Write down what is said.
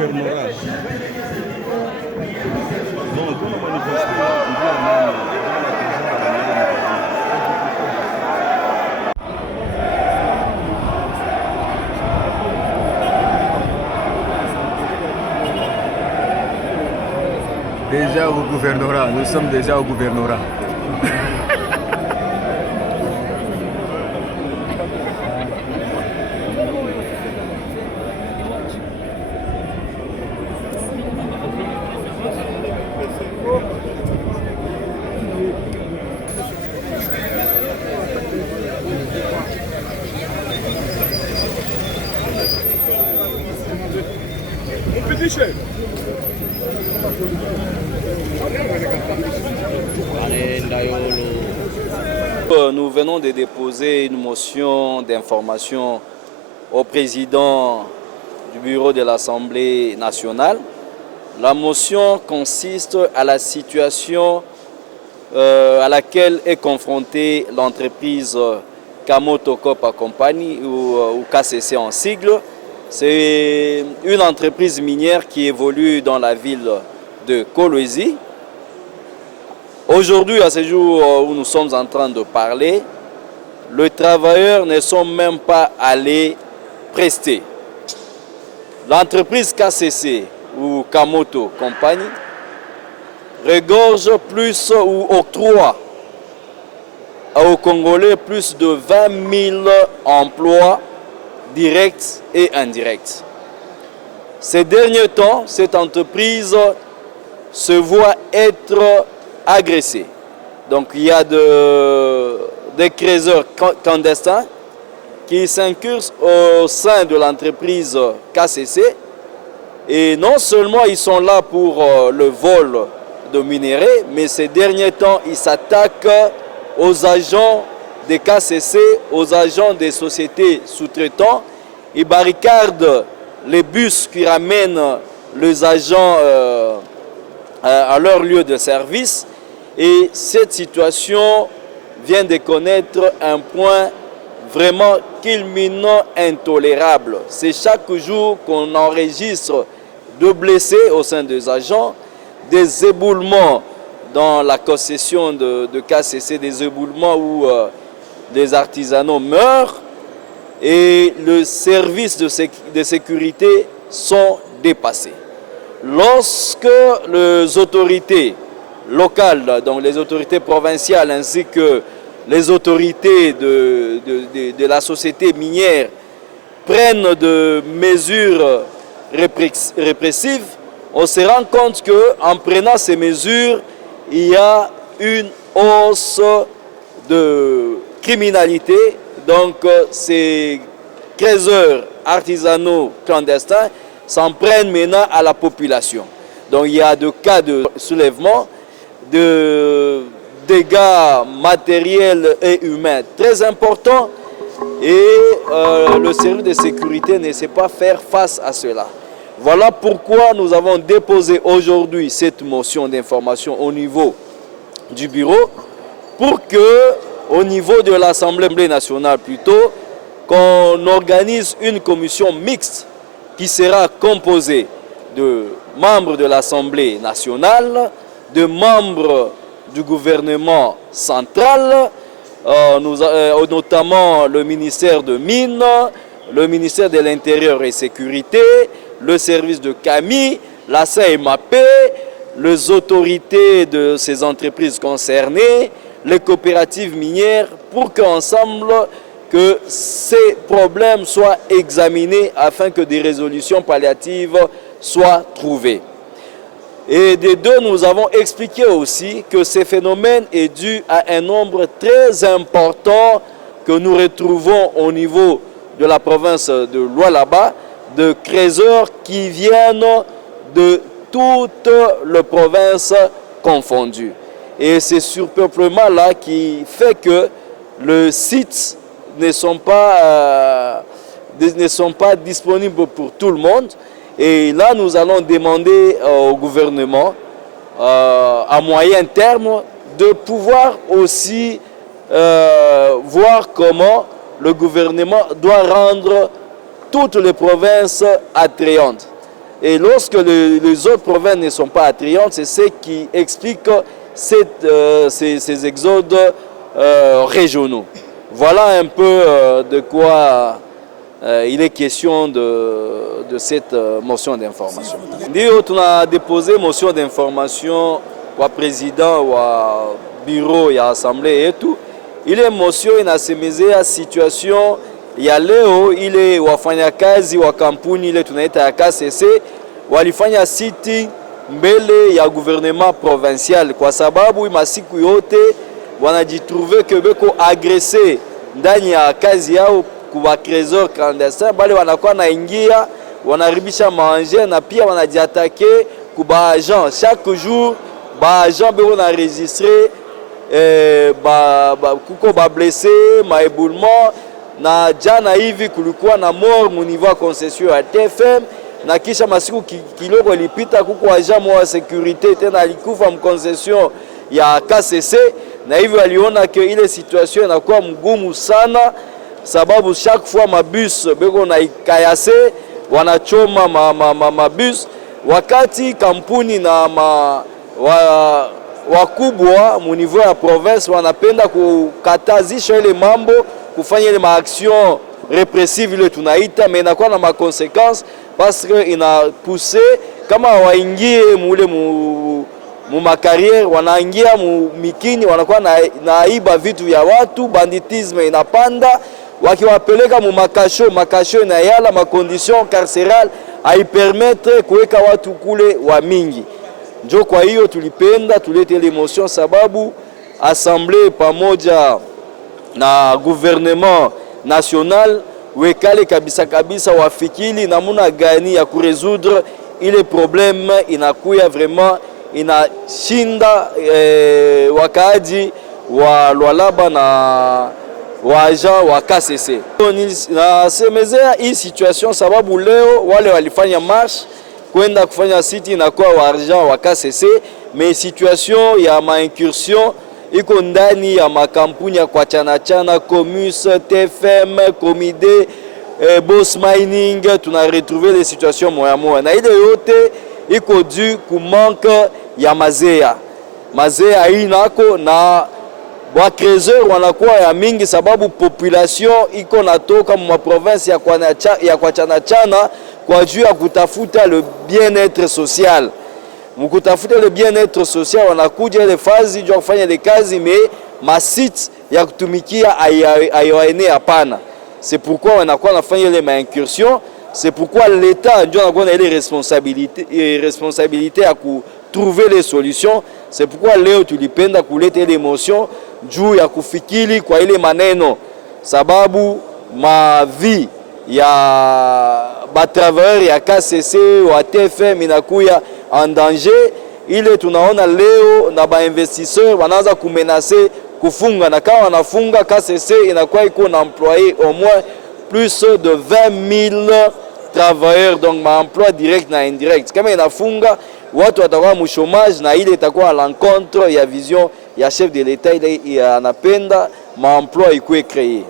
gouvernorat. Donc, on a manifesté déjà au gouvernorat, nous sommes déjà au gouvernorat. Nous venons de déposer une motion d'information au président du bureau de l'Assemblée nationale. La motion consiste à la situation à laquelle est confrontée l'entreprise Kamoto Copper Company ou KCC en sigle. C'est une entreprise minière qui évolue dans la ville de Kolwezi. Aujourd'hui, à ce jour où nous sommes en train de parler, les travailleurs ne sont même pas allés prester. L'entreprise KCC ou Kamoto Company regorge plus ou octroie aux Congolais plus de 20 000 emplois directs et indirects. Ces derniers temps, cette entreprise se voit être agressée. Donc il y a des creuseurs clandestins qui s'incursent au sein de l'entreprise KCC. Et non seulement ils sont là pour le vol de minerais, mais ces derniers temps, ils s'attaquent aux agents des KCC, aux agents des sociétés sous-traitants. Ils barricadent les bus qui ramènent les agents à leur lieu de service. Et cette situation vient de connaître un point vraiment culminant, intolérable. C'est chaque jour qu'on enregistre de blessés au sein des agents, des éboulements dans la concession de KCC, des éboulements où des artisanaux meurent et le service de sécurité sont dépassés. Lorsque les autorités locales, donc les autorités provinciales ainsi que les autorités de la société minière prennent de mesures répressives, on se rend compte qu'en prenant ces mesures, il y a une hausse de criminalité. Donc ces creuseurs artisanaux clandestins s'en prennent maintenant à la population. Donc il y a des cas de soulèvement, de dégâts matériels et humains très importants et le service de sécurité ne sait pas faire face à cela. Voilà pourquoi nous avons déposé aujourd'hui cette motion d'information au niveau du bureau pour que, au niveau de l'Assemblée nationale plutôt, qu'on organise une commission mixte qui sera composée de membres de l'Assemblée nationale, de membres du gouvernement central, notamment le ministère de Mines, le ministère de l'Intérieur et Sécurité, le service de CAMI, la CMAP, les autorités de ces entreprises concernées, les coopératives minières, pour qu'ensemble, que ces problèmes soient examinés afin que des résolutions palliatives soient trouvées. Et des deux, nous avons expliqué aussi que ce phénomène est dû à un nombre très important que nous retrouvons au niveau de la province de Lualaba, de creuseurs qui viennent de toutes les provinces confondues. Et c'est ce surpeuplement-là qui fait que les sites ne sont pas disponibles pour tout le monde. Et là, nous allons demander au gouvernement, à moyen terme, de pouvoir aussi voir comment le gouvernement doit rendre toutes les provinces attrayantes. Et lorsque les autres provinces ne sont pas attrayantes, c'est ce qui explique ces exodes régionaux. Voilà un peu de quoi il est question de cette motion d'information. Ndio tuna déposé motion d'information kwa président wa bureau ya assemblée yetu. Ile motion inasemezea situation ya leo ile wafanyakazi wa kampuni ile tunaita ya KCC walifanya sitting mbele ya gouvernement provincial kwa sababu masiku yote wanajitrouve que beko agressé ndani ya kazi yao kwa trésor clandestin, bali wanakuwa naingia wanaribisha manger na pia wanajiatake kuba agent chaque jour ba agent beko na enregistrer kuko ba blessé ma éboulement na jana hivi kulikuwa na mort mu niveau concession ya TFM na kisha masiku kiloko ilipita kuko agent wa sécurité tena alikufa mconcession ya KCC na hivyo aliona ke ile situation inakuwa mgumu sana sababu chaque fois mabus beko na ikayase wanachoma mabus wakati kampuni na wakubwa mu niveau ya province wanapenda kukatazisha ile mambo kufanya ile maaction repressive ile tunaita mais inakuwa na makonsequence parce que ina pousser kama waingie mule mu makariere wanaingia mu mikini wanakuwa naiba vitu vya watu, banditisme inapanda wakiwapeleka mu makasho na yala makondition carcérale haipermettre kuweka watu kule wa mingi. Njo kwa hiyo tulipenda tulete ile motion sababu assemblée pamoja na gouvernement national wekale kabisa wafikili namuna gani ya kuresoudre ile problème inakuya vraiment inashinda wakaaji wa Lualaba na waja wa KCC. Nasemezea hii situation sababu leo wale walifanya marche kwenda kufanya siti na kwa warja wa KCC, mais situation ya maincursion iko ndani ya makampuni ya kwa chana Comus, TFM, Comide, Boss Mining, tuna retrouver les situations moya na ile yote iko dû ku manque ya mazea hii nako na wa trésor wanakuwa ya mingi sababu population iko natoka mu province ya kwa chana kwa juu ya kutafuta le bien-être social. Mkutafuta le bien-être social wanakuja ile fazi juu kufanya ile kazi mais masite ya kutumikia ayoene hapana. C'est pourquoi wanakuwa nafanya ile maincursion, c'est pourquoi l'État ndio anakuwa na ile responsabilité ya trouver les solutions. C'est pourquoi leo tulipenda kuleta ile motion juu ya kufikiri kwa ile maneno sababu mavi ya batravailleur ya KCC wa TFM inakuya en danger. Ile tunaona leo na bainvestisseur wanaanza kumenacer kufunga na kama wanafunga KCC inakuwa iko na employé au moins plus de 20 000 travailleurs, donc ma emploi direct na indirect. Kama inafunga watu watakuwa mu chômage na ile itakuwa à l'encontre ya vision ya chef de l'État ile anapenda ma emploi ikuwe créé.